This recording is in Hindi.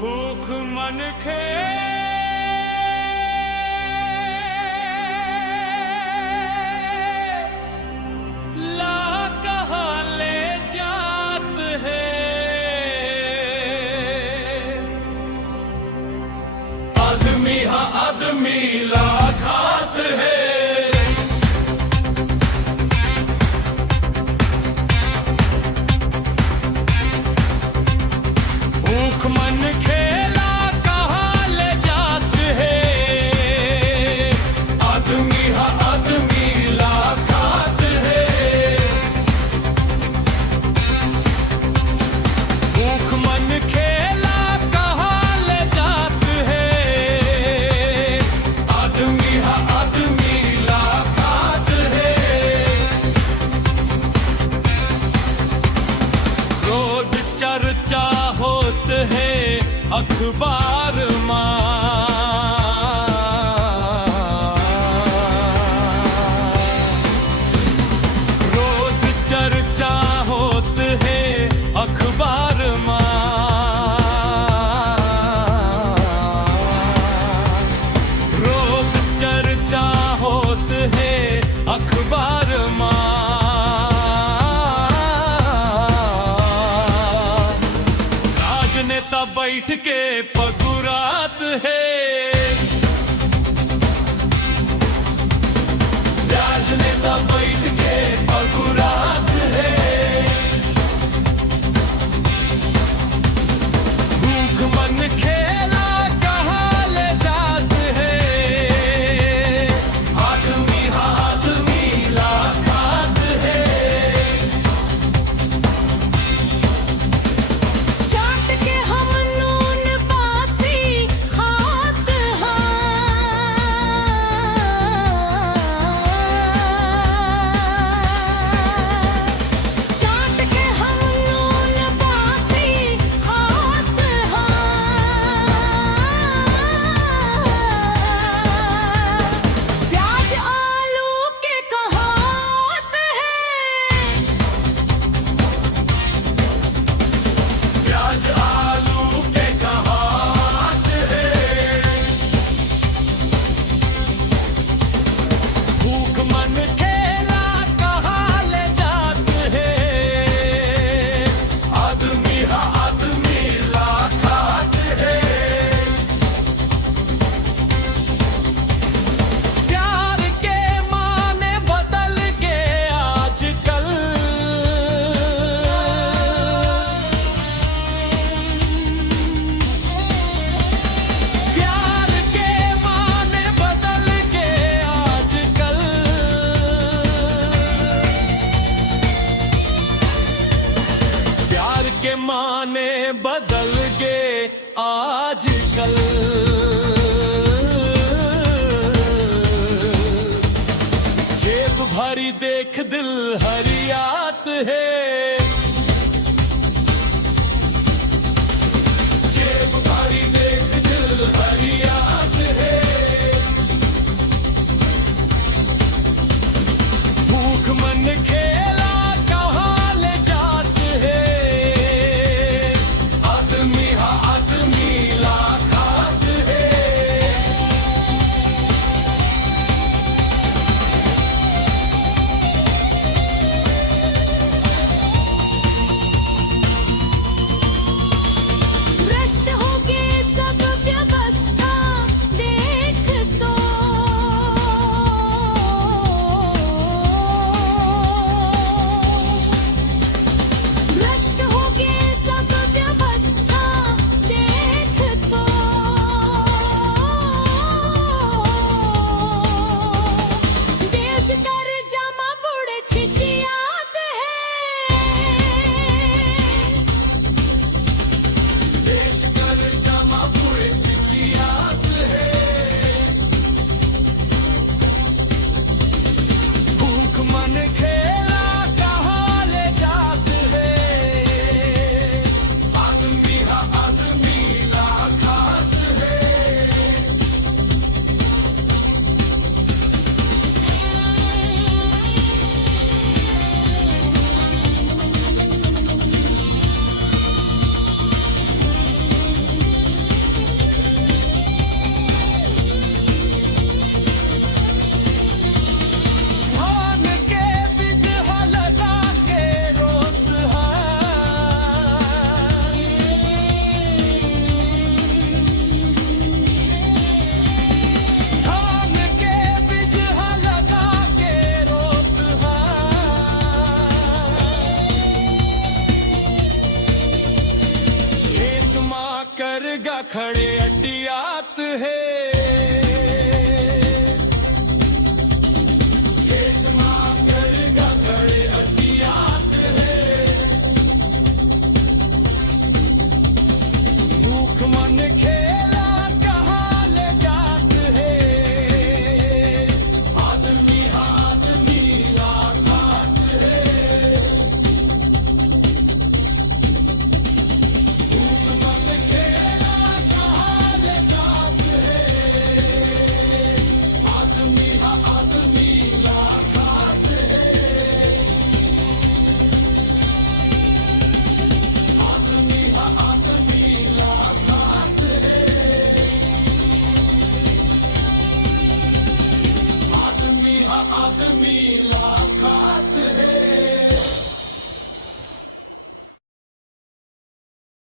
भूख मन खे ला कहाँ ले जात है। आदमी हाँ आदमी ला खात है। भूख मन खेला कहाँ ले जात है। आदमी हाँ आदमी ला खात है। भूख मन खेला कहाँ ले जात है। आदमी हाँ आदमी ला खात है। रोज चर्चा होत है अखबार रोज चर्चा होत है अखबार रोज चर्चा होत है अखबार राजनेता बैठ के पगुरात है। राजनेता बैठ के पगुरात है। भूख मन खेला कहाँ ले जात है। आदमी हाँ आदमी ला खात है। चाट के हम नून बासी खात चाट के हम नून बासी खात प्याज आलू के कहात है। प्याज आलू के कहात है। भूख मन खेला कहाँ ले जात है। आदमी हाँ आदमी ला खात है। प्यार के माने बदल के आजकल। प्यार के माने बदल के आजकल। प्यार के माने बदल गए आजकल। जेब भरी देख दिल हरियात है। जेब भरी देख दिल हरियात है। भूख मन खेला कहाँ ले जात है। आदमी हाँ आदमी ला खात है। करगा खड़े अटियात है देश माँ करगा खड़े अटियात है भूख मन खेला कहाँ ले जात है आदमी आदमी राखात है भूख मन खेला कहाँ ले जात है आदमी आदमी राखात है आदमी आदमी राखात है आदमी आदमी